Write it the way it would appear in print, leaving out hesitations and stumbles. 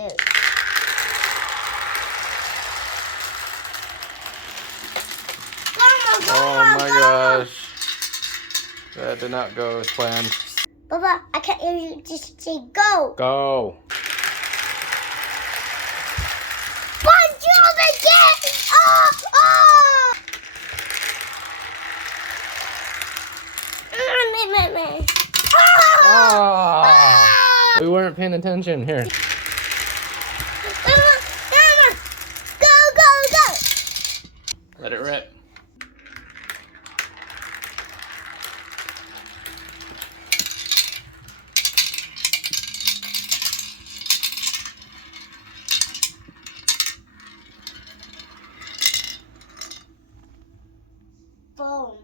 this. Oh my gosh. That did not go as planned. Papa, I can't hear you just say go. Go. Bonjour again! Oh, oh! Ah! We weren't paying attention. Here. Mama, go, go, go! Let it rip. Boom.